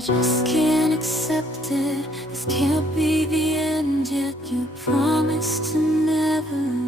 just can't accept it. This can't be the end, yet you promised to never